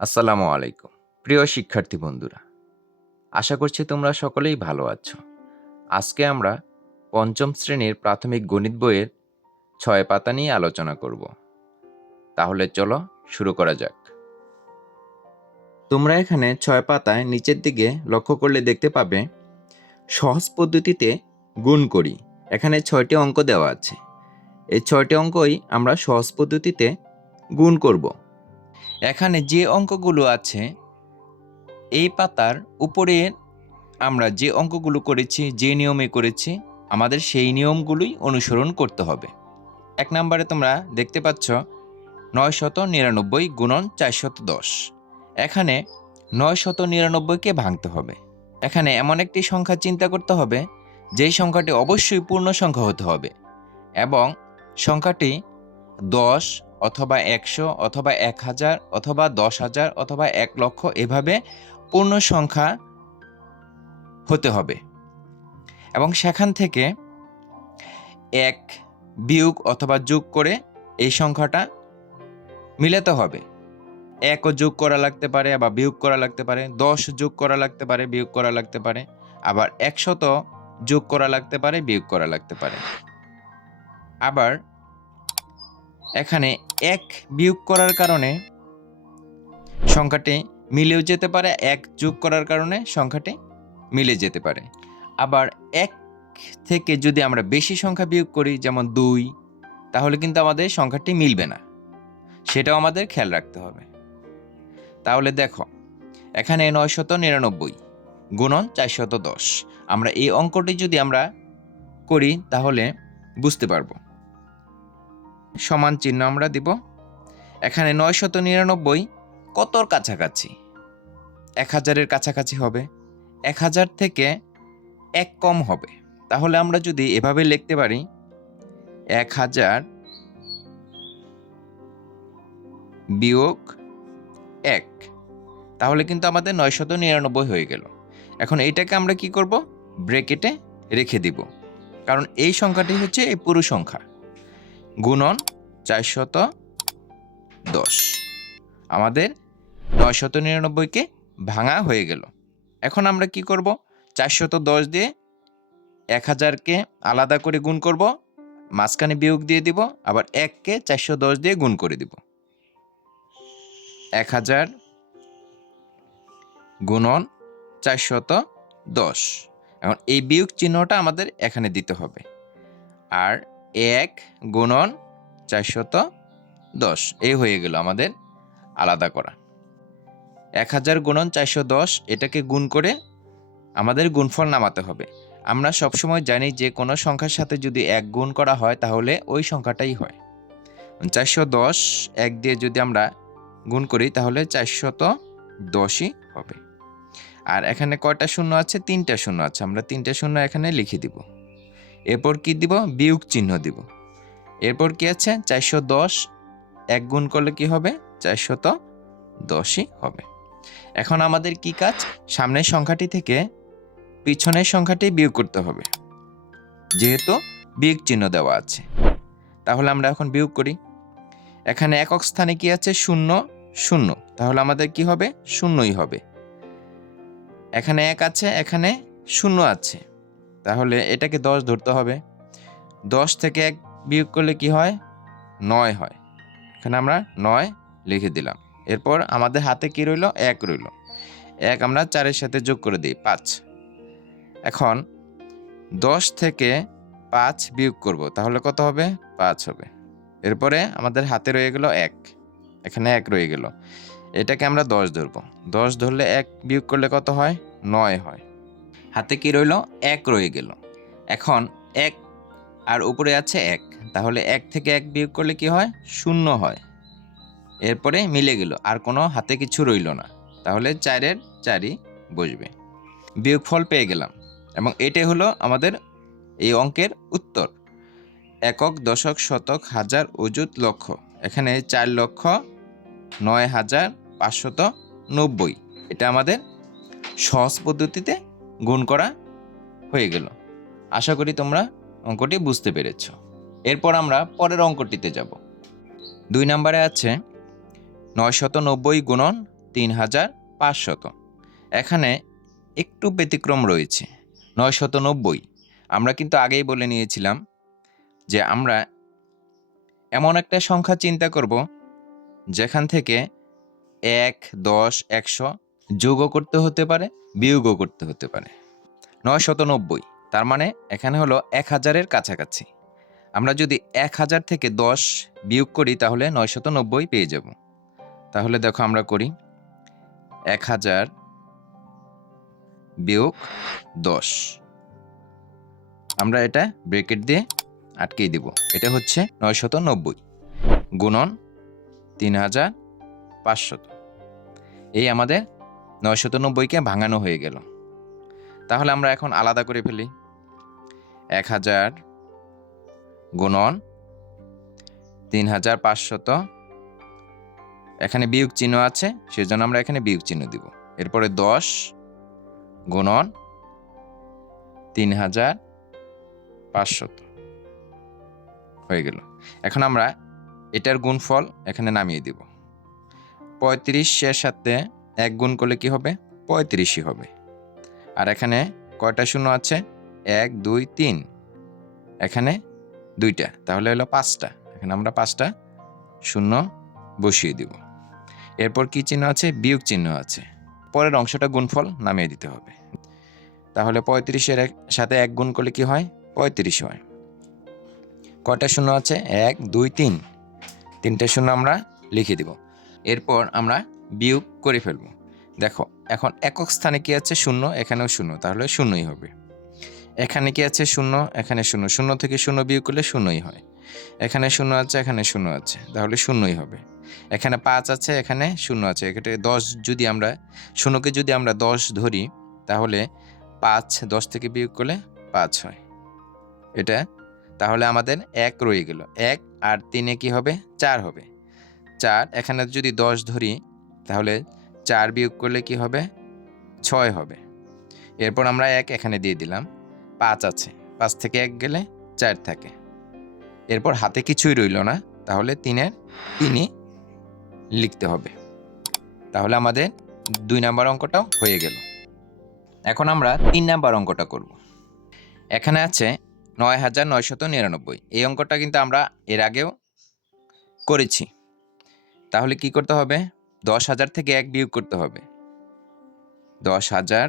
আসসালামু আলাইকুম। প্রিয় শিক্ষার্থী বন্ধুরা, আশা করছি তোমরা সকলেই ভালো আছো। আজকে আমরা পঞ্চম শ্রেণীর প্রাথমিক গণিত বইয়ের ৬ পাতা নিয়ে আলোচনা করব। তাহলে চলো শুরু করা যাক। তোমরা এখানে ৬ পাতায় নিচের দিকে লক্ষ্য করলে দেখতে পাবে সহজ পদ্ধতিতে গুণ করি। এখানে ৬টি অঙ্ক দেওয়া আছে। এই ৬টি অঙ্কই আমরা সহজ পদ্ধতিতে গুণ করব। এখানে যে অঙ্কগুলো আছে এই পাতার উপরে আমরা যে অঙ্কগুলো করেছি, যে নিয়মে করেছি, আমাদের সেই নিয়মগুলোই অনুসরণ করতে হবে। ১ নম্বরে তোমরা দেখতে পাচ্ছ ৯৯৯ গুণন ৪১০। এখানে ৯৯৯কে ভাঙতে হবে। এখানে এমন একটি সংখ্যা চিন্তা করতে হবে যেই সংখ্যাটি অবশ্যই পূর্ণ সংখ্যা হতে হবে এবং সংখ্যাটি ১০ অথবা ১০০ অথবা ১০০০ অথবা ১০,০০০ অথবা ১,০০,০০০ এভাবে পূর্ণ সংখ্যা হতে হবে এবং সেখান থেকে ১ বিয়োগ অথবা যোগ করে এই সংখ্যাটা মিলাতে হবে। ১ও যোগ করা লাগতে পারে, আবার বিয়োগ করা লাগতে পারে, ১০ যোগ করা লাগতে পারে, বিয়োগ করা লাগতে পারে, আবার ১০০ যোগ করা লাগতে পারে, বিয়োগ করা লাগতে পারে। আবার এখানে ১ বিয়োগ করার কারণে সংখ্যাটি মিলেও যেতে পারে, ১ যোগ করার কারণে সংখ্যাটি মিলে যেতে পারে। আবার ১ থেকে যদি আমরা বেশি সংখ্যা বিয়োগ করি, যেমন ২, তাহলে কিন্তু আমাদের সংখ্যাটি মিলবে না। সেটাও আমাদের খেয়াল রাখতে হবে। তাহলে দেখো, এখানে ৯৯৯ গুণন ৪১০। আমরা এই অঙ্কটি যদি আমরা করি তাহলে বুঝতে পারবো। সমান চিহ্ন আমরা দিব। এখানে ৯৯৯ কতর কাছাকাছি? ১,০০০-এর কাছাকাছি হবে। ১,০০০ থেকে ১ কম হবে। তাহলে আমরা যদি এভাবে লিখতে পারি ১,০০০ বিয়োগ ১, তাহলে কিন্তু আমাদের ৯৯৯ হয়ে গেল। এখন এইটাকে আমরা কি করব? ব্র্যাকেটে রেখে দিব, কারণ এই সংখ্যাটি হচ্ছে এই পুরো সংখ্যা। গুণন ৪১০। আমাদের ৯৯৯কে ভাঙা হয়ে গেল। এখন আমরা কি করব? ৪১০ দিয়ে ১,০০০কে আলাদা করে গুণ করব, মাঝখানে বিয়োগ দিয়ে দিব, আবার ১কে ৪১০ দিয়ে গুণ করে দিব। ১,০০০ গুণন ৪১০। এখন এই বিয়োগ চিহ্নটা আমাদের এখানে দিতে হবে। আর ১ গুণন ৪১০ এই হয়ে গেল আমাদের আলাদা করা। ১,০০০ গুণন ৪১০ এটাকে গুণ করে আমাদের গুণফল নামাতে হবে। আমরা সবসময় জানি যে কোনো সংখ্যার সাথে যদি ১ গুণ করা হয় তাহলে ওই সংখ্যাটাই হয়। ৪১০ ১ দিয়ে যদি আমরা গুণ করি তাহলে ৪১০ই হবে। আর এখানে কয়টা শূন্য আছে? ৩টা শূন্য আছে। আমরা ৩টা শূন্য এখানে লিখে দিব। এরপর কি দিব? বিয়োগ চিহ্ন দিব। এরপর কি আছে? ৪১০ ১ গুণ করলে কি হবে? ৪১০ই হবে। এখন আমাদের কি কাজ? সামনের সংখ্যাটি থেকে পিছনের সংখ্যাটি বিয়োগ করতে হবে, যেহেতু বিয়োগ চিহ্ন দেওয়া আছে। তাহলে আমরা এখন বিয়োগ করি। এখানে একক স্থানে কি আছে? ০ ০, তাহলে আমাদের কি হবে? শূন্যই হবে। এখানে ১ আছে, এখানে ০ আছে, তাহলে এটাকে ১০ ধরতে হবে। ১০ থেকে ১ বিয়োগ করলে কি হয়? ৯ হয়। এখানে আমরা ৯ লিখে দিলাম। এরপর আমাদের হাতে কি রইল? ১ রইল। ১ আমরা ৪-এর সাথে যোগ করে দিই, ৫। এখন ১০ থেকে ৫ বিয়োগ করব, তাহলে কত হবে? ৫ হবে। এরপরে আমাদের হাতে রয়ে গেল ১, এখানে ১ রয়ে গেল। এটাকে আমরা ১০ ধরব। ১০ ধরলে ১ বিয়োগ করলে কত হয়? ৯ হয়। হাতে কি রইল? ১ রয়ে গেল। এখন ১ আর উপরে আছে ১, তাহলে ১ থেকে ১ বিয়োগ করলে কি হয়? ০ হয়। এরপরে মিলে গেল, আর কোনো হাতে কিছু রইল না, তাহলে ৪-এর ৪ই বসবে। বিয়োগফল পেয়ে গেলাম এবং এটাই হলো আমাদের এই অঙ্কের উত্তর। একক, দশক, শতক, হাজার, অযুত, লক্ষ। এখানে ৪,০৯,৫৯০। এটা আমাদের সহজ পদ্ধতিতে গুণ করা হয়ে গেল। আশা করি তোমরা অঙ্কটি বুঝতে পেরেছ। এরপর আমরা পরের অঙ্কটিতে যাব। ২ নম্বরে আছে ৯৯০ গুণন 3,500। এখানে একটু ব্যতিক্রম রয়েছে, 990। আমরা কিন্তু আগেই বলে নিয়েছিলাম যে আমরা এমন একটা সংখ্যা চিন্তা করব যেখান থেকে 1, 10, 100 যোগও করতে হতে পারে, বিয়োগও করতে হতে পারে। 990, তার মানে এখানে হলো 1000-এর কাছাকাছি। আমরা যদি 1000 থেকে 10 বিয়োগ করি তাহলে 990 পেয়ে যাব। তাহলে দেখো আমরা করি 1000 বিয়োগ 10। আমরা এটা ব্র্যাকেট দিয়ে আটকেই দিব। এটা হচ্ছে 990 গুণন 3,500। এই আমাদের 990-কে ভাঙানো হয়ে গেল। তাহলে আমরা এখন আলাদা করে ফেলি। 1000 গুণন 3,500, এখানে বিয়োগ চিহ্ন আছে, সেজন্য আমরা এখানে বিয়োগ চিহ্ন দিব। এরপরে 10 গুণন 3,500 হয়ে গেল। এখন আমরা এটার গুণফল এখানে নামিয়ে দিব। 35-এর সাথে 1 গুণ করলে কি হবে? 35ই হবে। আর এখানে কয়টা শূন্য আছে? 1, 2, 3, এখানে 2টা, তাহলে হলো 5টা। এখানে আমরা 5টা শূন্য বসিয়ে দিব। এরপর কি চিহ্ন আছে? বিয়োগ চিহ্ন আছে। পরের অংশটা গুণফল নামিয়ে দিতে হবে। তাহলে 35-এর সাথে 1 গুণ করলে কি হয়? 35 হয়। কয়টা শূন্য আছে? 1, 2, 3, 3টে শূন্য আমরা লিখে দিব। এরপর আমরা বিয়োগ করে ফেলব। দেখো এখন একক স্থানে কি আছে? শূন্য, এখানেও শূন্য, তাহলে শূন্যই হবে। এখানে কি আছে? শূন্য, এখানে শূন্য, শূন্য থেকে শূন্য বিয়োগ করলে শূন্যই হয়। এখানে শূন্য আছে, এখানে শূন্য আছে, তাহলে শূন্যই হবে। এখানে 5 আছে, এখানে শূন্য আছে। এখানে 10, যদি আমরা শূন্যকে যদি আমরা 10 ধরি তাহলে 5 10 থেকে বিয়োগ করলে 5 হয়। এটা তাহলে আমাদের 1 রয়ে গেল। 1 আর 3-এ কি হবে? 4 হবে। 4, এখানে যদি 10 ধরি তাহলে 4 বিয়োগ করলে কি হবে? 6 হবে। এরপর আমরা 1 এখানে দিয়ে দিলাম। 5 আছে, 5 থেকে 1 গেলে 4 থাকে। এরপর হাতে কিছুই রইল না, তাহলে 3-এর 3ই লিখতে হবে। তাহলে আমাদের 2 নাম্বার অঙ্কটাও হয়ে গেল। এখন আমরা 3 নাম্বার অঙ্কটা করব। এখানে আছে 9,999। এই অঙ্কটা কিন্তু আমরা এর আগেও করেছি। তাহলে কি করতে হবে? 10,000 থেকে 1 বিয়োগ করতে হবে। 10,000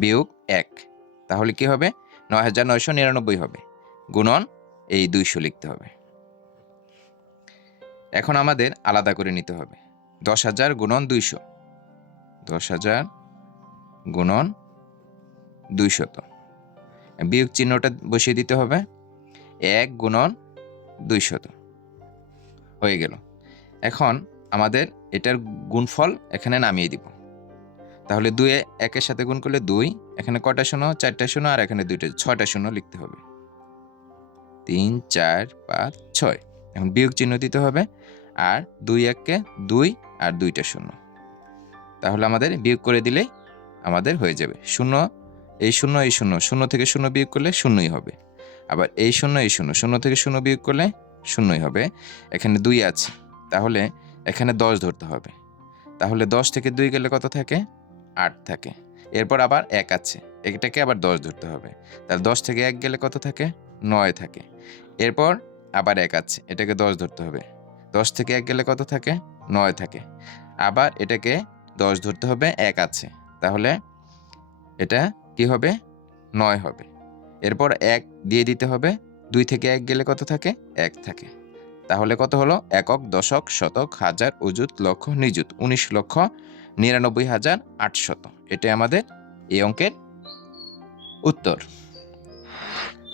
বিয়োগ 1, তাহলে কি হবে? 9,999 হবে। গুণন এই 200 লিখতে হবে। এখন আমাদের আলাদা করে নিতে হবে। 10,000 গুণন 200, 10,000 গুণন 200, বিয়োগ চিহ্নটা বসিয়ে দিতে হবে। 1 গুণন 200 হয়ে গেল। এখন আমাদের এটার গুণফল এখানে নামিয়ে দিব। তাহলে 2 1-এর সাথে গুণ করলে 2, এখানে কয়টা শূন্য? 4টা শূন্য, আর এখানে 2টা, 6টা শূন্য লিখতে হবে। 3, 4, 5, 6। এখন বিয়োগ চিহ্ন দিতে হবে। আর 2 1-কে 2 আর 2টা শূন্য, তাহলে আমাদের বিয়োগ করে দিলেই আমাদের হয়ে যাবে। শূন্য, এই শূন্য, এই শূন্য, শূন্য থেকে শূন্য বিয়োগ করলে শূন্যই হবে। আবার এই শূন্য, এই শূন্য, শূন্য থেকে শূন্য বিয়োগ করলে শূন্যই হবে। এখানে 2 আছে, তাহলে এখানে 10 ধরতে হবে। তাহলে 10 থেকে 2 গেলে কত থাকে? 8 থাকে। এরপর আবার 1 আছে, এটাকে আবার 10 ধরতে হবে। তাহলে 10 থেকে 1 গেলে কত থাকে? 9 থাকে। এরপর আবার 1 আছে, এটাকে 10 ধরতে হবে। 10 থেকে 1 গেলে কত থাকে? 9 থাকে। আবার এটাকে 10 ধরতে হবে, 1 আছে, তাহলে এটা কি হবে? 9 হবে। এরপর 1 দিয়ে দিতে হবে। 2 থেকে 1 গেলে কত থাকে? 1 থাকে। তাহলে কত হলো? একক, দশক, শতক, হাজার, অযুত, লক্ষ, নিযুত, 19,99,800। এটাই আমাদের এই অঙ্কের উত্তর।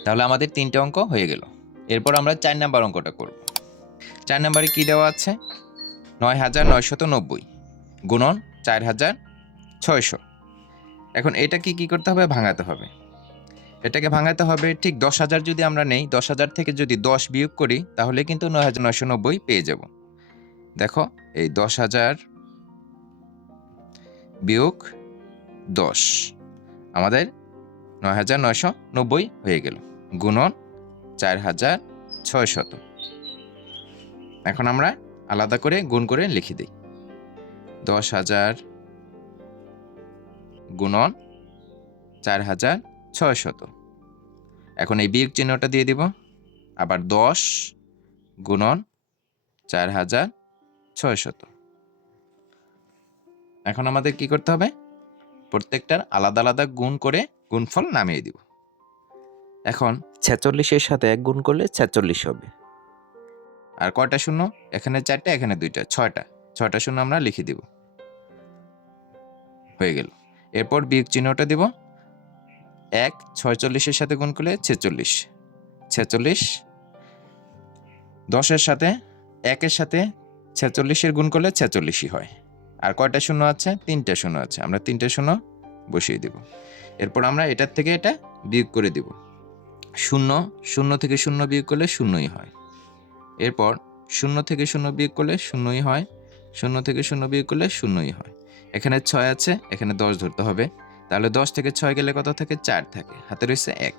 তাহলে আমাদের 3টে অঙ্ক হয়ে গেল। এরপর আমরা 4 নাম্বার অঙ্কটা করব। 4 নাম্বারে কি দেওয়া আছে? 9,990 গুণন 4,600। এখন এটাকে কি করতে হবে? ভাঙাতে হবে। এটাকে ভাঙাতে হবে ঠিক 10,000 যদি আমরা নেই, 10,000 থেকে যদি 10 বিয়োগ করি তাহলে কিন্তু 9,990 পেয়ে যাব। দেখো এই 10,000 বিয়োগ 10 আমাদের 9,990 হয়ে গেল, গুণন 4,600। এখন আমরা আলাদা করে গুণ করে লিখে দিই। 10,000 গুণন 4,600। এখন এই বিয়োগ চিহ্নটা দিয়ে দিব। আবার 10 গুণন 4,600। এখন আমাদের কি করতে হবে? প্রত্যেকটার আলাদা আলাদা গুণ করে গুণফল নামিয়ে দিব। এখন 46-এর সাথে 1 গুণ করলে 46 হবে। আর কয়টা শূন্য? এখানে 4টা, এখানে 2টা, 6টা শূন্য আমরা লিখে দিব। হয়ে গেল। এরপর বিয়োগ চিহ্নটা দিব। 1 46-এর সাথে গুণ করলে 46, 10-এর সাথে 1-এর সাথে 46-এর গুণ করলে 46ই হয়। আর কয়টা শূন্য আছে? 3টা শূন্য আছে, আমরা 3টা শূন্য বসিয়ে দেব। এরপর আমরা এটার থেকে এটা বিয়োগ করে দিব। 0 থেকে 0 বিয়োগ করলে 0ই হয়। এরপর 0 থেকে 0 বিয়োগ করলে 0ই হয়, 0 থেকে 0 বিয়োগ করলে 0ই হয়। এখানে 6 আছে, এখানে 10 ধরতে হবে। তাহলে 10 থেকে 6 গেলে কত থাকে? 4 থাকে, হাতে রয়েছে 1।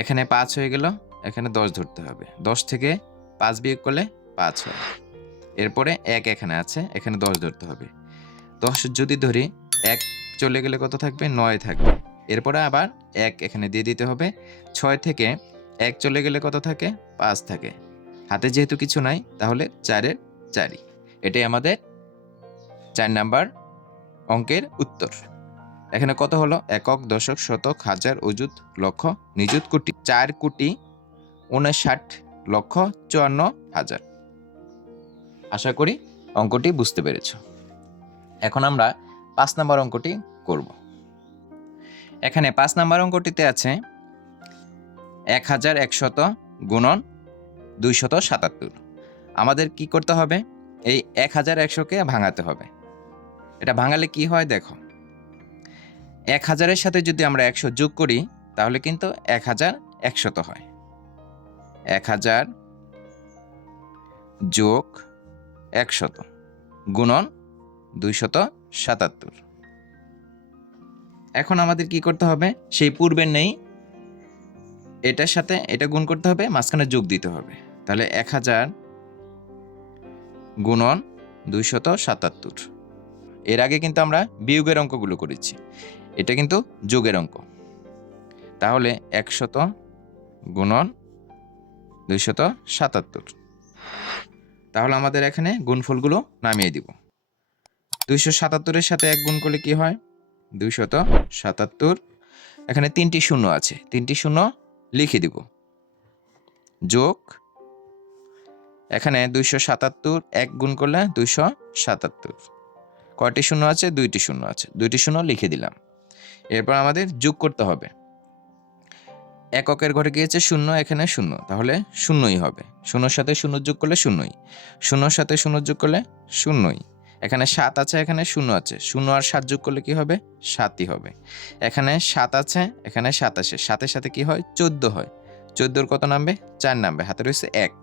এখানে 5 হয়ে গেল, এখানে 10 ধরতে হবে। 10 থেকে 5 বিয়োগ করলে 5 হয়। এরপরে 1 এখানে আছে, এখানে 10 ধরতে হবে। 10 যদি ধরি, 1 চলে গেলে কত থাকবে? 9 থাকবে। এরপরে আবার 1 এখানে দিয়ে দিতে হবে। 6 থেকে 1 চলে গেলে কত থাকে? 5 থাকে। হাতে যেহেতু কিছু নাই, তাহলে 4-এর 4ই। এটাই আমাদের 4 নাম্বার অঙ্কের উত্তর। এখানে কত হলো? একক, দশক, শতক, হাজার, অযুত, লক্ষ, নিযুত, কোটি। 4,59,54,000। আশা করি অঙ্কটি বুঝতে পেরেছ। এখন আমরা 5 নাম্বার অঙ্কটি করব। এখানে 5 নাম্বার অঙ্কটিতে আছে 1,100 গুণন 277। আমাদের কি করতে হবে? এই 1,100-কে ভাঙাতে হবে। এটা ভাঙালে কি হয় দেখো। 1,000-এর সাথে যদি আমরা 100 যোগ করি, তাহলে কিন্তু 1,100 হয়। 1,000 যোগ 100 গুণন 277। এখন আমাদের কি করতে হবে? সেই পূর্বের নেই, এটার সাথে এটা গুণ করতে হবে, মাঝখানে যোগ দিতে হবে। তাহলে 1,000 গুণন 277। এর আগে কিন্তু আমরা বিয়োগের অঙ্কগুলো করেছি, এটা কিন্তু যোগের অঙ্ক। তাহলে 100 গুণন 277। তাহলে আমাদের এখানে গুণফলগুলো নামিয়ে দিব। 277-এর সাথে 1 গুণ করলে কি হয়? 277। এখানে 3টি শূন্য আছে, 3টি শূন্য লিখে দিব। যোগ এখানে 277, 1 গুণ করলে 277। কয়টি শূন্য আছে? 2টি শূন্য আছে, 2টি শূন্য লিখে দিলাম। এরপর আমাদের যোগ করতে হবে। এককের ঘরে গিয়েছে 0, এখানে 0, তাহলে 0ই হবে। 0-র সাথে 0 যোগ করলে 0ই, 0-র সাথে 0 যোগ করলে 0ই। এখানে 7 আছে, এখানে 0 আছে, 0 আর 7 যোগ করলে কি হবে? 7ই হবে। এখানে 7 আছে, এখানে 7 আসে, 7-এর সাথে কি হয়? 14 হয়। 14-র কত নামবে? 4 নামবে, হাতে রয়েছে 1।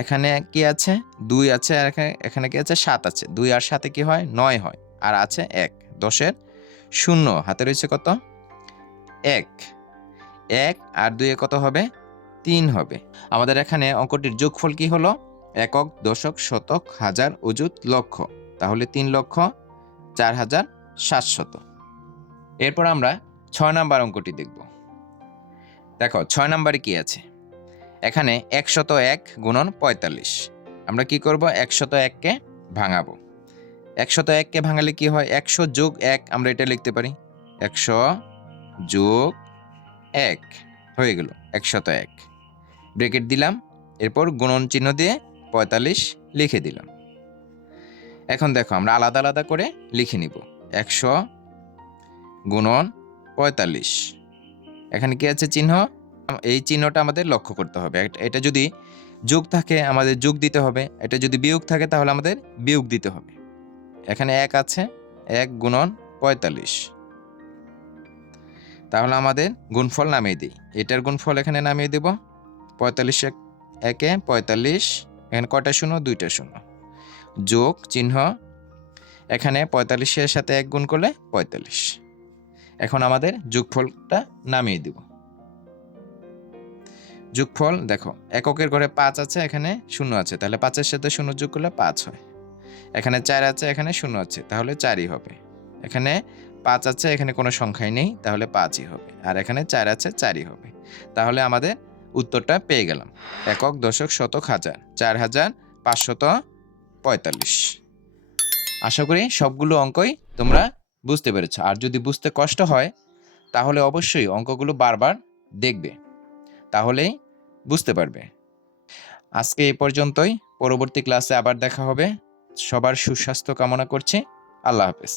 এখানে কি আছে? 2 আছে, আর এখানে কি আছে? 7 আছে। 2 আর 7-এ কি হয়? 9 হয়। আর আছে 1। 10-এর 0, হাতে রয়েছে কত? 1। 1 আর 2-এ কত হবে? 3 হবে। আমাদের এখানে অঙ্কটির যোগফল কি হলো? একক, দশক, শতক, হাজার, অযুত, লক্ষ। তাহলে 3,04,700। এরপর আমরা 6 নাম্বার অঙ্কটি দেখব। দেখো 6 নাম্বারে কি আছে? এখানে 101 গুণন 45। আমরা কি করব? 101-কে ভাঙাবো। 101-কে ভাঙালে কি হয়? 100 যোগ 1, আমরা এটা লিখতে পারি। 100 যোগ 1 হয়ে গেল 101। ব্রেকেট দিলাম, এরপর গুণন চিহ্ন দিয়ে 45 লিখে দিলাম। এখন দেখো আমরা আলাদা আলাদা করে লিখে নিব। 100 গুণন 45। এখানে কি আছে? চিহ্ন। এই চিহ্নটা আমাদের লক্ষ্য করতে হবে। এটা যদি যোগ থাকে আমাদের যোগ দিতে হবে, এটা যদি বিয়োগ থাকে তাহলে আমাদের বিয়োগ দিতে হবে। এখানে 1 আছে, 1 গুণন 45। তাহলে আমাদের গুণফল নামিয়ে দিই। এটার গুণফল এখানে নামিয়ে দেব। 45 একে 45, এখানে কয়টা শূন্য? 2টা শূন্য। যোগ চিহ্ন, এখানে 45-এর সাথে 1 গুণ করলে 45। এখন আমাদের যোগফলটা নামিয়ে দিব। যোগফল দেখো, এককের ঘরে 5 আছে, এখানে 0 আছে, তাহলে 5-এর সাথে 0 যোগ করলে 5 হয়। এখানে 4 আছে, এখানে 0 আছে, তাহলে 4ই হবে। এখানে 5 আছে, এখানে কোনো সংখ্যাই নেই, তাহলে 5ই হবে। আর এখানে 4 আছে, 4ই হবে। তাহলে আমাদের উত্তরটা পেয়ে গেলাম। একক, দশক, শতক, হাজার, 4545। আশা করি সবগুলো অঙ্কই তোমরা বুঝতে পেরেছো। আর যদি বুঝতে কষ্ট হয় তাহলে অবশ্যই অঙ্কগুলো বারবার দেখবে, তাহলেই বুঝতে পারবে। আজকে এই পর্যন্তই, পরবর্তী ক্লাসে আবার দেখা হবে। সবার সুস্বাস্থ্য কামনা করছি। আল্লাহ হাফেজ।